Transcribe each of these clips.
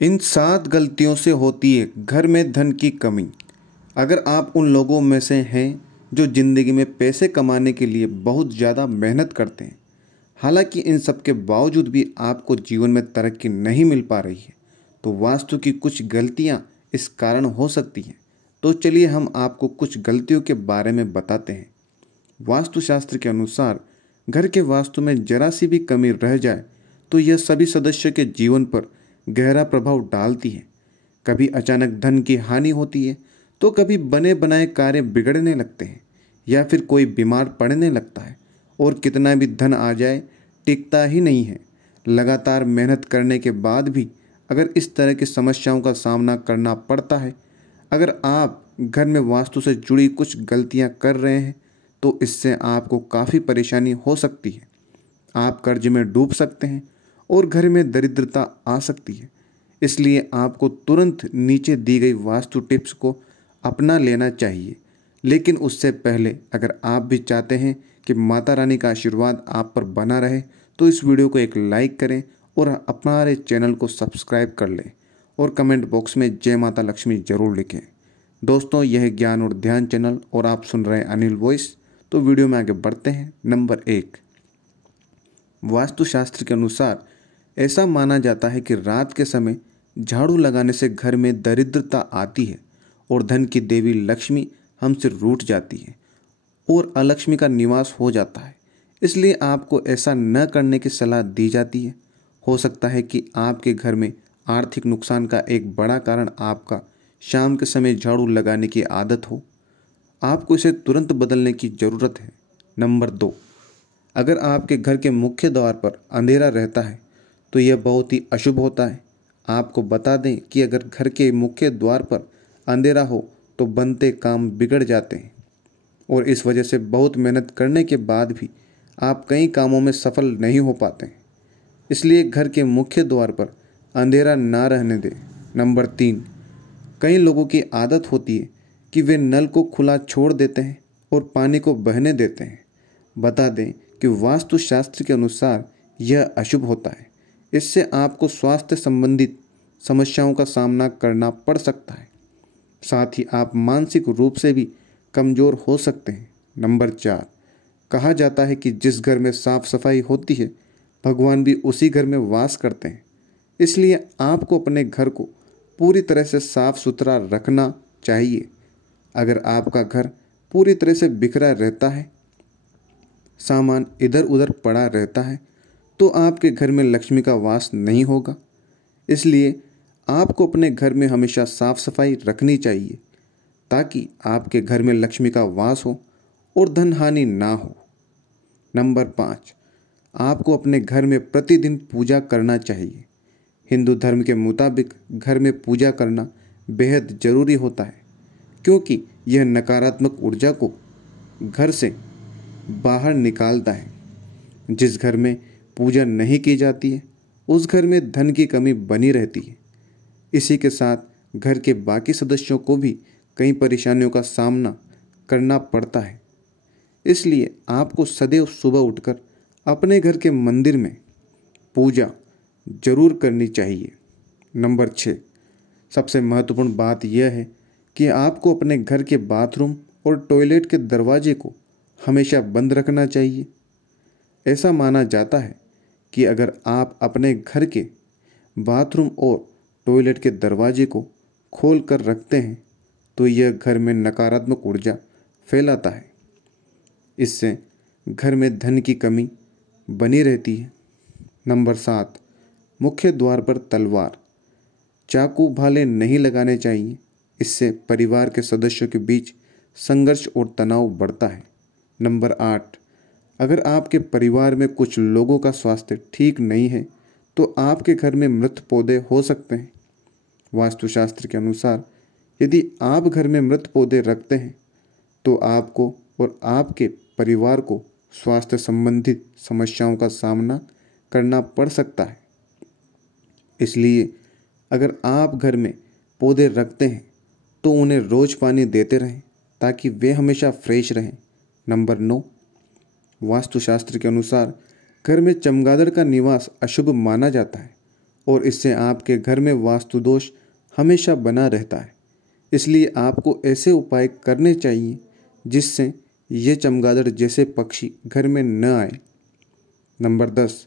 इन 7 गलतियों से होती है घर में धन की कमी। अगर आप उन लोगों में से हैं जो ज़िंदगी में पैसे कमाने के लिए बहुत ज़्यादा मेहनत करते हैं, हालांकि इन सब के बावजूद भी आपको जीवन में तरक्की नहीं मिल पा रही है, तो वास्तु की कुछ गलतियां इस कारण हो सकती हैं। तो चलिए हम आपको कुछ गलतियों के बारे में बताते हैं। वास्तुशास्त्र के अनुसार घर के वास्तु में जरा सी भी कमी रह जाए तो यह सभी सदस्यों के जीवन पर गहरा प्रभाव डालती है। कभी अचानक धन की हानि होती है, तो कभी बने बनाए कार्य बिगड़ने लगते हैं या फिर कोई बीमार पड़ने लगता है, और कितना भी धन आ जाए टिकता ही नहीं है। लगातार मेहनत करने के बाद भी अगर इस तरह की समस्याओं का सामना करना पड़ता है, अगर आप घर में वास्तु से जुड़ी कुछ गलतियां कर रहे हैं, तो इससे आपको काफ़ी परेशानी हो सकती है। आप कर्ज में डूब सकते हैं और घर में दरिद्रता आ सकती है। इसलिए आपको तुरंत नीचे दी गई वास्तु टिप्स को अपना लेना चाहिए। लेकिन उससे पहले अगर आप भी चाहते हैं कि माता रानी का आशीर्वाद आप पर बना रहे, तो इस वीडियो को एक लाइक करें और हमारे चैनल को सब्सक्राइब कर लें और कमेंट बॉक्स में जय माता लक्ष्मी ज़रूर लिखें। दोस्तों, यह है ज्ञान और ध्यान चैनल और आप सुन रहे हैं अनिल वॉइस। तो वीडियो में आगे बढ़ते हैं। नंबर 1, वास्तुशास्त्र के अनुसार ऐसा माना जाता है कि रात के समय झाड़ू लगाने से घर में दरिद्रता आती है और धन की देवी लक्ष्मी हमसे रूठ जाती है और अलक्ष्मी का निवास हो जाता है। इसलिए आपको ऐसा न करने की सलाह दी जाती है। हो सकता है कि आपके घर में आर्थिक नुकसान का एक बड़ा कारण आपका शाम के समय झाड़ू लगाने की आदत हो। आपको इसे तुरंत बदलने की ज़रूरत है। नंबर 2, अगर आपके घर के मुख्य द्वार पर अंधेरा रहता है तो यह बहुत ही अशुभ होता है। आपको बता दें कि अगर घर के मुख्य द्वार पर अंधेरा हो तो बनते काम बिगड़ जाते हैं और इस वजह से बहुत मेहनत करने के बाद भी आप कई कामों में सफल नहीं हो पाते हैं। इसलिए घर के मुख्य द्वार पर अंधेरा ना रहने दें। नंबर 3, कई लोगों की आदत होती है कि वे नल को खुला छोड़ देते हैं और पानी को बहने देते हैं। बता दें कि वास्तुशास्त्र के अनुसार यह अशुभ होता है। इससे आपको स्वास्थ्य संबंधित समस्याओं का सामना करना पड़ सकता है। साथ ही आप मानसिक रूप से भी कमज़ोर हो सकते हैं। नंबर 4, कहा जाता है कि जिस घर में साफ सफाई होती है, भगवान भी उसी घर में वास करते हैं। इसलिए आपको अपने घर को पूरी तरह से साफ सुथरा रखना चाहिए। अगर आपका घर पूरी तरह से बिखरा रहता है, सामान इधर उधर पड़ा रहता है, तो आपके घर में लक्ष्मी का वास नहीं होगा। इसलिए आपको अपने घर में हमेशा साफ सफाई रखनी चाहिए ताकि आपके घर में लक्ष्मी का वास हो और धन हानि ना हो। नंबर 5, आपको अपने घर में प्रतिदिन पूजा करना चाहिए। हिंदू धर्म के मुताबिक घर में पूजा करना बेहद ज़रूरी होता है, क्योंकि यह नकारात्मक ऊर्जा को घर से बाहर निकालता है। जिस घर में पूजा नहीं की जाती है, उस घर में धन की कमी बनी रहती है। इसी के साथ घर के बाकी सदस्यों को भी कई परेशानियों का सामना करना पड़ता है। इसलिए आपको सदैव सुबह उठकर अपने घर के मंदिर में पूजा जरूर करनी चाहिए। नंबर 6, सबसे महत्वपूर्ण बात यह है कि आपको अपने घर के बाथरूम और टॉयलेट के दरवाजे को हमेशा बंद रखना चाहिए। ऐसा माना जाता है कि अगर आप अपने घर के बाथरूम और टॉयलेट के दरवाजे को खोल कर रखते हैं, तो यह घर में नकारात्मक ऊर्जा फैलाता है। इससे घर में धन की कमी बनी रहती है। नंबर 7, मुख्य द्वार पर तलवार, चाकू भाले नहीं लगाने चाहिए। इससे परिवार के सदस्यों के बीच संघर्ष और तनाव बढ़ता है। नंबर 8, अगर आपके परिवार में कुछ लोगों का स्वास्थ्य ठीक नहीं है, तो आपके घर में मृत पौधे हो सकते हैं। वास्तुशास्त्र के अनुसार यदि आप घर में मृत पौधे रखते हैं, तो आपको और आपके परिवार को स्वास्थ्य संबंधित समस्याओं का सामना करना पड़ सकता है। इसलिए अगर आप घर में पौधे रखते हैं तो उन्हें रोज़ पानी देते रहें ताकि वे हमेशा फ्रेश रहें। नंबर 9, वास्तुशास्त्र के अनुसार घर में चमगादड़ का निवास अशुभ माना जाता है और इससे आपके घर में वास्तु दोष हमेशा बना रहता है। इसलिए आपको ऐसे उपाय करने चाहिए जिससे ये चमगादड़ जैसे पक्षी घर में न आए। नंबर 10,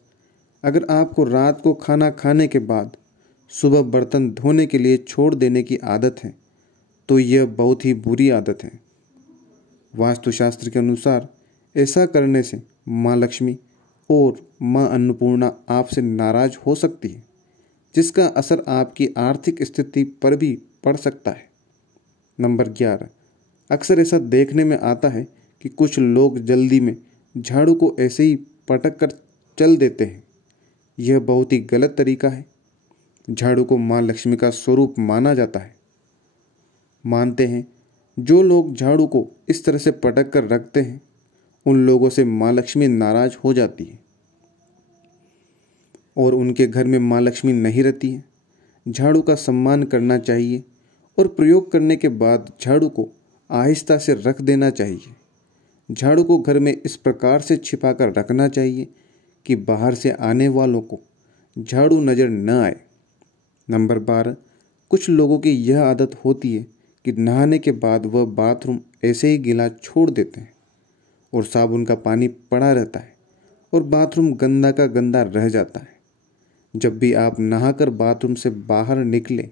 अगर आपको रात को खाना खाने के बाद सुबह बर्तन धोने के लिए छोड़ देने की आदत है तो यह बहुत ही बुरी आदत है। वास्तुशास्त्र के अनुसार ऐसा करने से माँ लक्ष्मी और माँ अन्नपूर्णा आपसे नाराज हो सकती है, जिसका असर आपकी आर्थिक स्थिति पर भी पड़ सकता है। नंबर 11, अक्सर ऐसा देखने में आता है कि कुछ लोग जल्दी में झाड़ू को ऐसे ही पटक कर चल देते हैं। यह बहुत ही गलत तरीका है। झाड़ू को माँ लक्ष्मी का स्वरूप माना जाता है। मानते हैं जो लोग झाड़ू को इस तरह से पटक कर रखते हैं उन लोगों से माँ लक्ष्मी नाराज हो जाती है और उनके घर में माँ लक्ष्मी नहीं रहती है। झाड़ू का सम्मान करना चाहिए और प्रयोग करने के बाद झाड़ू को आहिस्ता से रख देना चाहिए। झाड़ू को घर में इस प्रकार से छिपा कर रखना चाहिए कि बाहर से आने वालों को झाड़ू नज़र न आए। नंबर 12, कुछ लोगों की यह आदत होती है कि नहाने के बाद वह बाथरूम ऐसे ही गीला छोड़ देते हैं और साबुन का पानी पड़ा रहता है और बाथरूम गंदा का गंदा रह जाता है। जब भी आप नहाकर बाथरूम से बाहर निकलें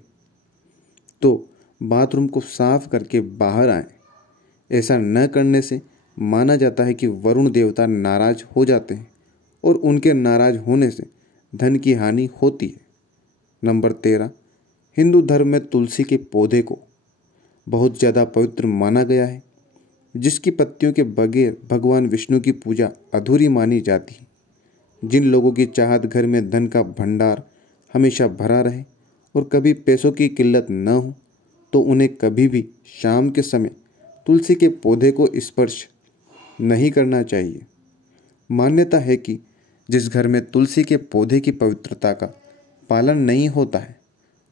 तो बाथरूम को साफ करके बाहर आएं। ऐसा न करने से माना जाता है कि वरुण देवता नाराज हो जाते हैं और उनके नाराज होने से धन की हानि होती है। नंबर 13, हिंदू धर्म में तुलसी के पौधे को बहुत ज़्यादा पवित्र माना गया है, जिसकी पत्तियों के बगैर भगवान विष्णु की पूजा अधूरी मानी जाती है। जिन लोगों की चाहत घर में धन का भंडार हमेशा भरा रहे और कभी पैसों की किल्लत न हो तो उन्हें कभी भी शाम के समय तुलसी के पौधे को स्पर्श नहीं करना चाहिए। मान्यता है कि जिस घर में तुलसी के पौधे की पवित्रता का पालन नहीं होता है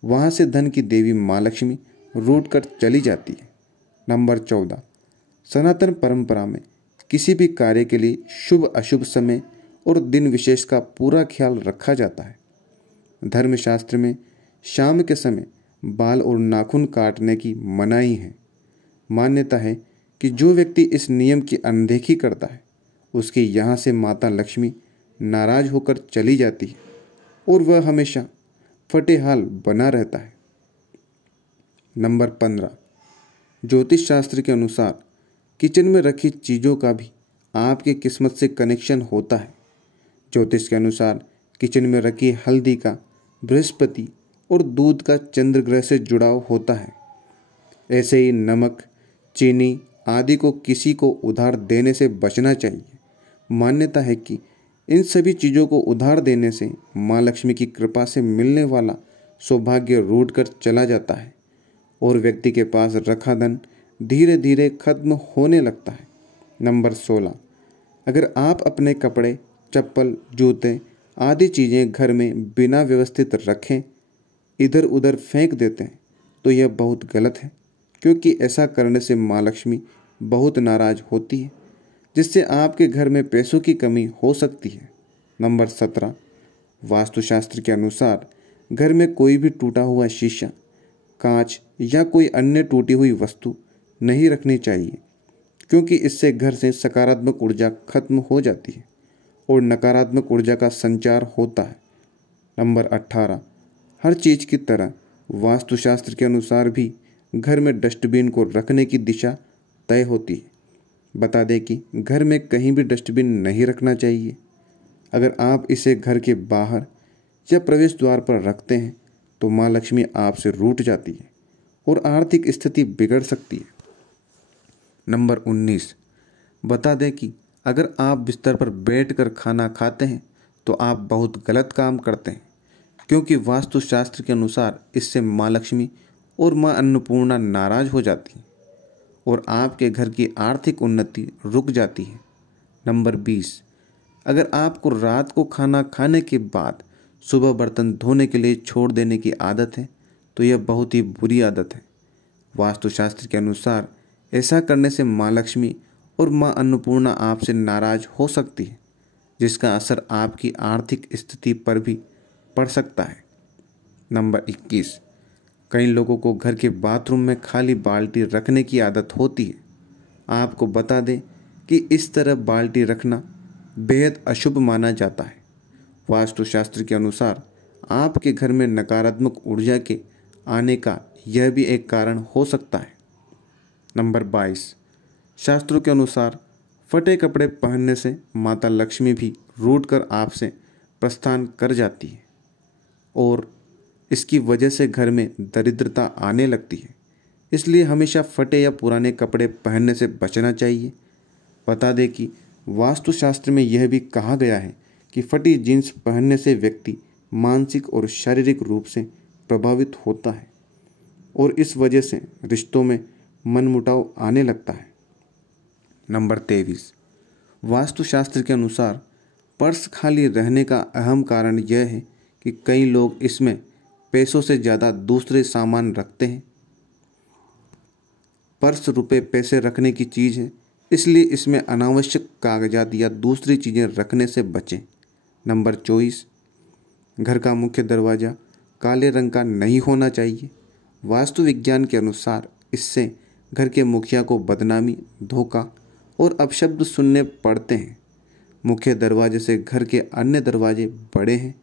वहाँ से धन की देवी माँ लक्ष्मी रूठ कर चली जाती है। नंबर 14, सनातन परंपरा में किसी भी कार्य के लिए शुभ अशुभ समय और दिन विशेष का पूरा ख्याल रखा जाता है। धर्मशास्त्र में शाम के समय बाल और नाखून काटने की मनाही है। मान्यता है कि जो व्यक्ति इस नियम की अनदेखी करता है उसके यहाँ से माता लक्ष्मी नाराज होकर चली जाती है और वह हमेशा फटेहाल बना रहता है। नंबर 15, ज्योतिष शास्त्र के अनुसार किचन में रखी चीज़ों का भी आपकी किस्मत से कनेक्शन होता है। ज्योतिष के अनुसार किचन में रखी हल्दी का बृहस्पति और दूध का चंद्र ग्रह से जुड़ाव होता है। ऐसे ही नमक, चीनी आदि को किसी को उधार देने से बचना चाहिए। मान्यता है कि इन सभी चीज़ों को उधार देने से माँ लक्ष्मी की कृपा से मिलने वाला सौभाग्य रूठ कर चला जाता है और व्यक्ति के पास रखा धन धीरे धीरे खत्म होने लगता है। नंबर 16, अगर आप अपने कपड़े, चप्पल, जूते आदि चीज़ें घर में बिना व्यवस्थित रखें इधर उधर फेंक देते हैं तो यह बहुत गलत है, क्योंकि ऐसा करने से माँ लक्ष्मी बहुत नाराज होती है, जिससे आपके घर में पैसों की कमी हो सकती है। नंबर 17, वास्तुशास्त्र के अनुसार घर में कोई भी टूटा हुआ शीशा, कांच या कोई अन्य टूटी हुई वस्तु नहीं रखनी चाहिए, क्योंकि इससे घर से सकारात्मक ऊर्जा खत्म हो जाती है और नकारात्मक ऊर्जा का संचार होता है। नंबर 18, हर चीज़ की तरह वास्तुशास्त्र के अनुसार भी घर में डस्टबिन को रखने की दिशा तय होती है। बता दें कि घर में कहीं भी डस्टबिन नहीं रखना चाहिए। अगर आप इसे घर के बाहर या प्रवेश द्वार पर रखते हैं तो माँ लक्ष्मी आपसे रूठ जाती है और आर्थिक स्थिति बिगड़ सकती है। नंबर 19, बता दें कि अगर आप बिस्तर पर बैठकर खाना खाते हैं तो आप बहुत गलत काम करते हैं, क्योंकि वास्तुशास्त्र के अनुसार इससे माँ लक्ष्मी और माँ अन्नपूर्णा नाराज हो जाती हैं और आपके घर की आर्थिक उन्नति रुक जाती है। नंबर 20, अगर आपको रात को खाना खाने के बाद सुबह बर्तन धोने के लिए छोड़ देने की आदत है तो यह बहुत ही बुरी आदत है। वास्तुशास्त्र के अनुसार ऐसा करने से माँ लक्ष्मी और माँ अन्नपूर्णा आपसे नाराज हो सकती है, जिसका असर आपकी आर्थिक स्थिति पर भी पड़ सकता है। नंबर 21, कई लोगों को घर के बाथरूम में खाली बाल्टी रखने की आदत होती है। आपको बता दें कि इस तरह बाल्टी रखना बेहद अशुभ माना जाता है। वास्तुशास्त्र के अनुसार आपके घर में नकारात्मक ऊर्जा के आने का यह भी एक कारण हो सकता है। नंबर 22, शास्त्रों के अनुसार फटे कपड़े पहनने से माता लक्ष्मी भी रूठ कर आपसे प्रस्थान कर जाती है और इसकी वजह से घर में दरिद्रता आने लगती है। इसलिए हमेशा फटे या पुराने कपड़े पहनने से बचना चाहिए। बता दें कि वास्तुशास्त्र में यह भी कहा गया है कि फटी जीन्स पहनने से व्यक्ति मानसिक और शारीरिक रूप से प्रभावित होता है और इस वजह से रिश्तों में मनमुटाव आने लगता है। नंबर 23, वास्तुशास्त्र के अनुसार पर्स खाली रहने का अहम कारण यह है कि कई लोग इसमें पैसों से ज़्यादा दूसरे सामान रखते हैं। पर्स रुपए पैसे रखने की चीज़ है, इसलिए इसमें अनावश्यक कागजात या दूसरी चीज़ें रखने से बचें। नंबर 24, घर का मुख्य दरवाज़ा काले रंग का नहीं होना चाहिए। वास्तु विज्ञान के अनुसार इससे घर के मुखिया को बदनामी, धोखा और अपशब्द सुनने पड़ते हैं। मुख्य दरवाजे से घर के अन्य दरवाजे बड़े हैं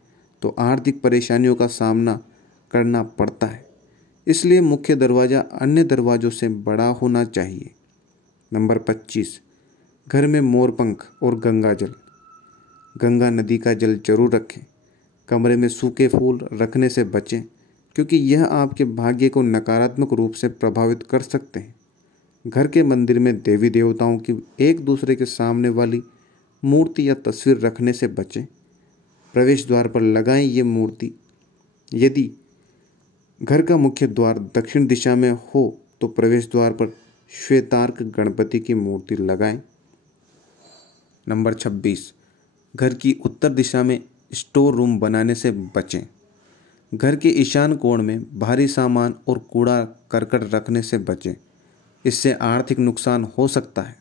तो आर्थिक परेशानियों का सामना करना पड़ता है, इसलिए मुख्य दरवाज़ा अन्य दरवाज़ों से बड़ा होना चाहिए। नंबर 25, घर में मोरपंख और गंगा नदी का जल जरूर रखें। कमरे में सूखे फूल रखने से बचें क्योंकि यह आपके भाग्य को नकारात्मक रूप से प्रभावित कर सकते हैं। घर के मंदिर में देवी देवताओं की एक दूसरे के सामने वाली मूर्ति या तस्वीर रखने से बचें। प्रवेश द्वार पर लगाएं ये मूर्ति। यदि घर का मुख्य द्वार दक्षिण दिशा में हो तो प्रवेश द्वार पर श्वेतार्क गणपति की मूर्ति लगाएं। नंबर 26, घर की उत्तर दिशा में स्टोर रूम बनाने से बचें। घर के ईशान कोण में भारी सामान और कूड़ा करकट रखने से बचें, इससे आर्थिक नुकसान हो सकता है।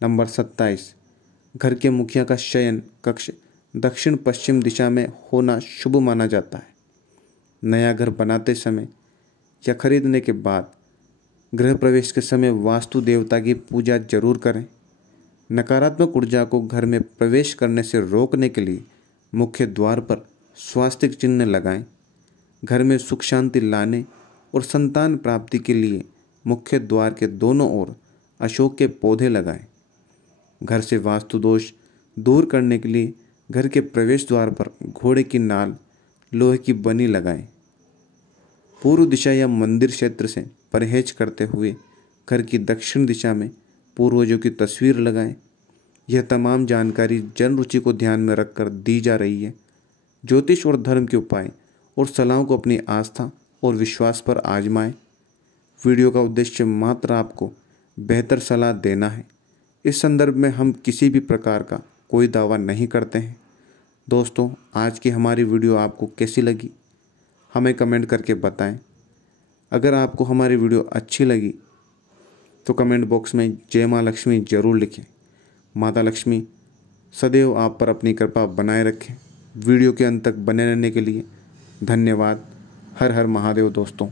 नंबर 27, घर के मुखिया का शयन कक्ष दक्षिण पश्चिम दिशा में होना शुभ माना जाता है। नया घर बनाते समय या खरीदने के बाद गृह प्रवेश के समय वास्तु देवता की पूजा जरूर करें। नकारात्मक ऊर्जा को घर में प्रवेश करने से रोकने के लिए मुख्य द्वार पर स्वास्तिक चिन्ह लगाएं। घर में सुख शांति लाने और संतान प्राप्ति के लिए मुख्य द्वार के दोनों ओर अशोक के पौधे लगाएं। घर से वास्तु दोष दूर करने के लिए घर के प्रवेश द्वार पर घोड़े की नाल लोहे की बनी लगाएं। पूर्व दिशा या मंदिर क्षेत्र से परहेज करते हुए घर की दक्षिण दिशा में पूर्वजों की तस्वीर लगाएं। यह तमाम जानकारी जन रुचि को ध्यान में रखकर दी जा रही है। ज्योतिष और धर्म के उपाय और सलाहों को अपनी आस्था और विश्वास पर आजमाएं। वीडियो का उद्देश्य मात्र आपको बेहतर सलाह देना है। इस संदर्भ में हम किसी भी प्रकार का कोई दावा नहीं करते हैं। दोस्तों, आज की हमारी वीडियो आपको कैसी लगी हमें कमेंट करके बताएं। अगर आपको हमारी वीडियो अच्छी लगी तो कमेंट बॉक्स में जय माँ लक्ष्मी जरूर लिखें। माता लक्ष्मी सदैव आप पर अपनी कृपा बनाए रखें। वीडियो के अंत तक बने रहने के लिए धन्यवाद। हर हर महादेव दोस्तों।